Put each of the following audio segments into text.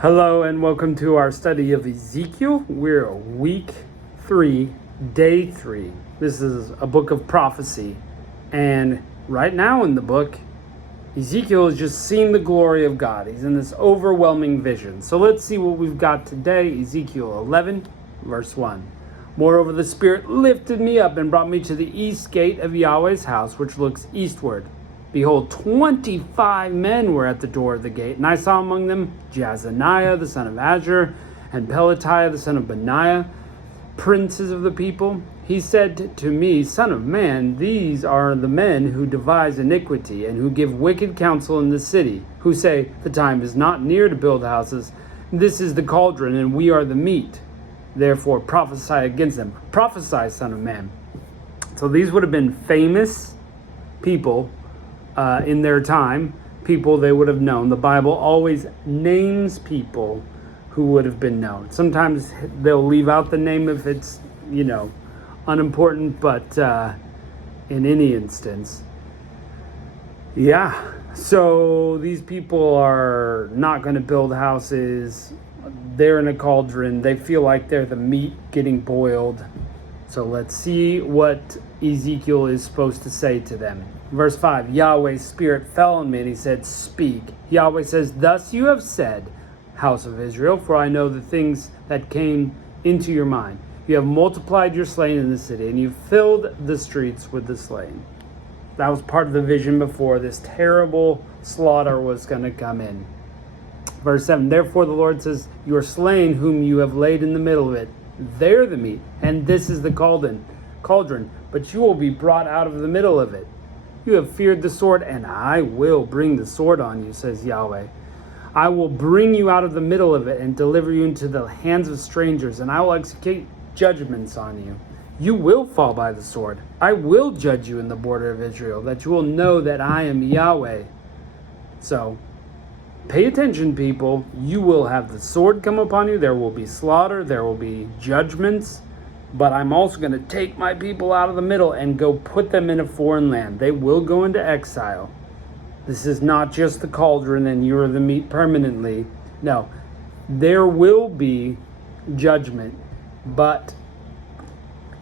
Hello and welcome to our study of Ezekiel. We're week 3, day 3. This is a book of prophecy. And right now in the book, Ezekiel is just seeing the glory of God. He's in this overwhelming vision. So let's see what we've got today. Ezekiel 11, verse 1. Moreover, the Spirit lifted me up and brought me to the east gate of Yahweh's house, which looks eastward. Behold, 25 men were at the door of the gate, and I saw among them Jaazaniah the son of Azur, and Pelatiah the son of Benaiah, princes of the people. He said to me, Son of man, these are the men who devise iniquity, and who give wicked counsel in the city, who say, the time is not near to build houses. This is the cauldron, and we are the meat. Therefore prophesy against them. Prophesy, Son of man. So these would have been famous people in their time, people they would have known. The Bible always names people who would have been known. Sometimes they'll leave out the name if it's, unimportant, but in any instance. Yeah, so these people are not going to build houses. They're in a cauldron. They feel like they're the meat getting boiled. So let's see what Ezekiel is supposed to say to them. Verse 5, Yahweh's Spirit fell on me, and he said, Speak. Yahweh says, Thus you have said, house of Israel, for I know the things that came into your mind. You have multiplied your slain in the city, and you filled the streets with the slain. That was part of the vision before this terrible slaughter was going to come in. Verse 7, Therefore the Lord says, You are slain whom you have laid in the middle of it. They're the meat, and this is the cauldron, but you will be brought out of the middle of it. You have feared the sword, and I will bring the sword on you, says Yahweh. I will bring you out of the middle of it and deliver you into the hands of strangers, and I will execute judgments on you. You will fall by the sword. I will judge you in the border of Israel, that you will know that I am Yahweh. So, pay attention, people. You will have the sword come upon you. There will be slaughter. There will be judgments. But I'm also going to take my people out of the middle and go put them in a foreign land. They will go into exile. This is not just the cauldron and you're the meat permanently. No, there will be judgment, but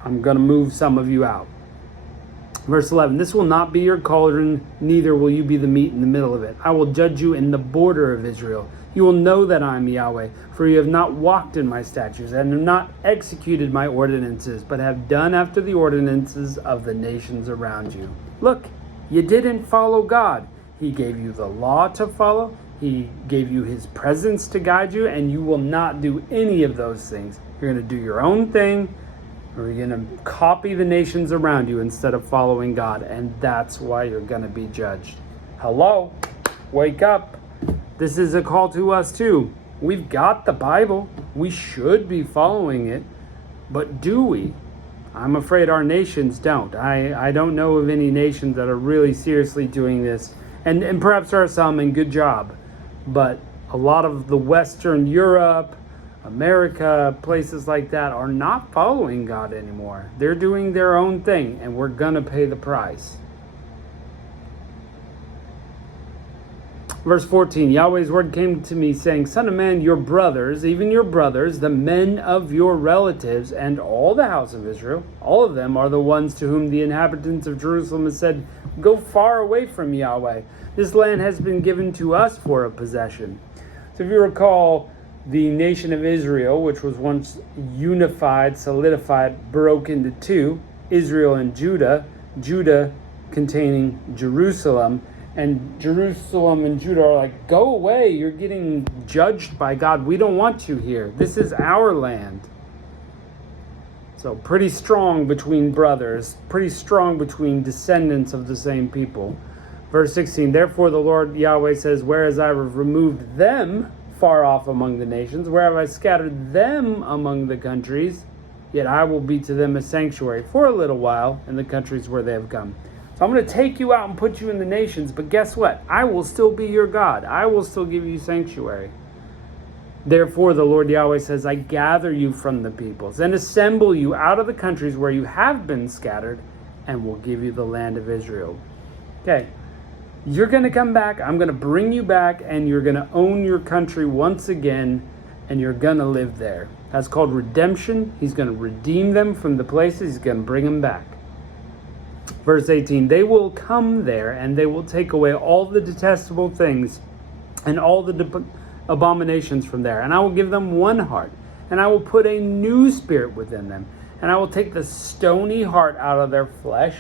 I'm going to move some of you out. Verse 11, This will not be your cauldron, neither will you be the meat in the middle of it. I will judge you in the border of Israel. You will know that I am Yahweh, for you have not walked in my statutes, and have not executed my ordinances, but have done after the ordinances of the nations around you. Look, you didn't follow God. He gave you the law to follow. He gave you his presence to guide you, and you will not do any of those things. You're going to do your own thing, or you're going to copy the nations around you instead of following God, and that's why you're going to be judged. Hello? Wake up. This is a call to us too. We've got the Bible. We should be following it. But do we? I'm afraid our nations don't. I don't know of any nations that are really seriously doing this. And perhaps there are some, and good job. But a lot of the Western Europe, America, places like that are not following God anymore. They're doing their own thing, and we're going to pay the price. Verse 14, Yahweh's word came to me saying, Son of man, your brothers, even your brothers, the men of your relatives, and all the house of Israel, all of them are the ones to whom the inhabitants of Jerusalem have said, Go far away from Yahweh. This land has been given to us for a possession. So if you recall, the nation of Israel, which was once unified, solidified, broke into two, Israel and Judah, Judah containing Jerusalem, and Jerusalem and Judah are like, go away, you're getting judged by God. We don't want you here. This is our land. So pretty strong between brothers, pretty strong between descendants of the same people. Verse 16, Therefore the Lord Yahweh says, Whereas I have removed them far off among the nations, where have I scattered them among the countries, yet I will be to them a sanctuary for a little while in the countries where they have come. So I'm going to take you out and put you in the nations, but guess what? I will still be your God. I will still give you sanctuary. Therefore, the Lord Yahweh says, I gather you from the peoples and assemble you out of the countries where you have been scattered, and will give you the land of Israel. Okay, You're going to come back. I'm going to bring you back, and you're going to own your country once again, and you're going to live there. That's called redemption. He's going to redeem them from the places. He's going to bring them back. Verse 18, they will come there, and they will take away all the detestable things and all the abominations from there. And I will give them one heart, and I will put a new spirit within them. And I will take the stony heart out of their flesh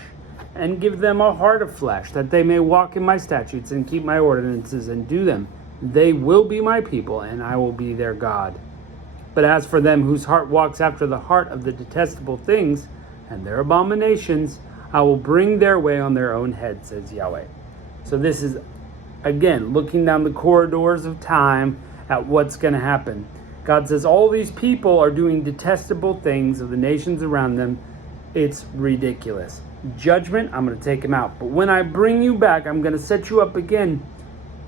and give them a heart of flesh, that they may walk in my statutes and keep my ordinances and do them. They will be my people, and I will be their God. But as for them whose heart walks after the heart of the detestable things and their abominations, I will bring their way on their own head, says Yahweh. So this is, again, looking down the corridors of time at what's going to happen. God says all these people are doing detestable things of the nations around them. It's ridiculous. Judgment, I'm going to take them out. But when I bring you back, I'm going to set you up again.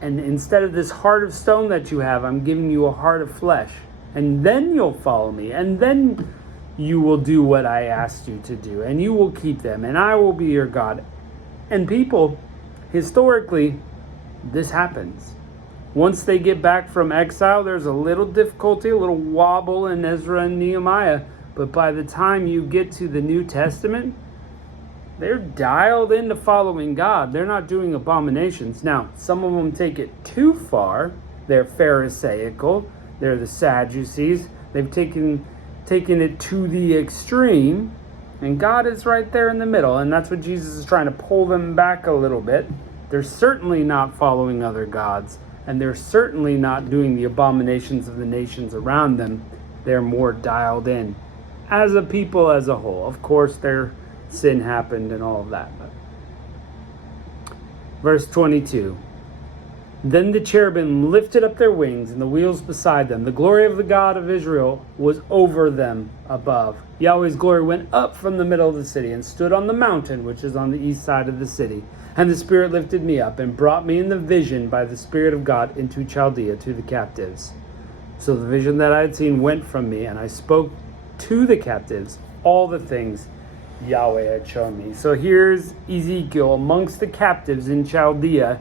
And instead of this heart of stone that you have, I'm giving you a heart of flesh. And then you'll follow me. And then you will do what I asked you to do. And you will keep them. And I will be your God. And people, historically, this happens. Once they get back from exile, there's a little difficulty, a little wobble in Ezra and Nehemiah. But by the time you get to the New Testament, they're dialed into following God. They're not doing abominations. Now, some of them take it too far. They're Pharisaical. They're the Sadducees. They've taken it to the extreme. And God is right there in the middle. And that's what Jesus is trying to pull them back a little bit. They're certainly not following other gods. And they're certainly not doing the abominations of the nations around them. They're more dialed in as a people as a whole. Of course, their sin happened and all of that. Verse 22. Then the cherubim lifted up their wings and the wheels beside them. The glory of the God of Israel was over them above. Yahweh's glory went up from the middle of the city and stood on the mountain, which is on the east side of the city. And the Spirit lifted me up and brought me in the vision by the Spirit of God into Chaldea to the captives. So the vision that I had seen went from me, and I spoke to the captives all the things Yahweh had shown me. So here's Ezekiel amongst the captives in Chaldea,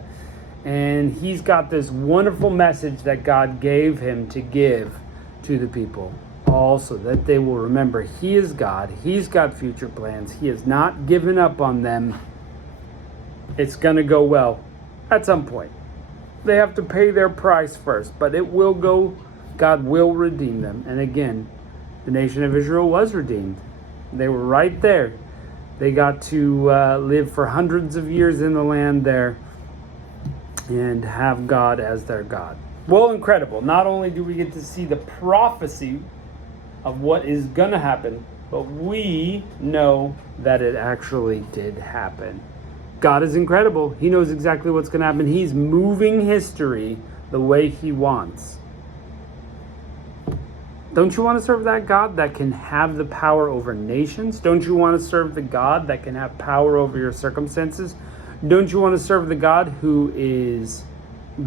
and he's got this wonderful message that God gave him to give to the people. Also, that they will remember he is God. He's got future plans. He has not given up on them. It's going to go well at some point. They have to pay their price first, but it will go. God will redeem them. And again, the nation of Israel was redeemed. They were right there. They got to live for hundreds of years in the land there and have God as their God. Well, incredible. Not only do we get to see the prophecy of what is going to happen, but we know that it actually did happen. God is incredible. He knows exactly what's going to happen. He's moving history the way he wants. Don't you want to serve that God that can have the power over nations? Don't you want to serve the God that can have power over your circumstances? Don't you want to serve the God who is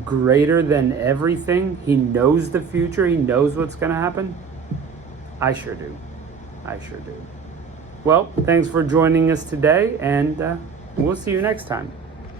greater than everything? He knows the future. He knows what's going to happen. I sure do. I sure do. Well, thanks for joining us today, and we'll see you next time.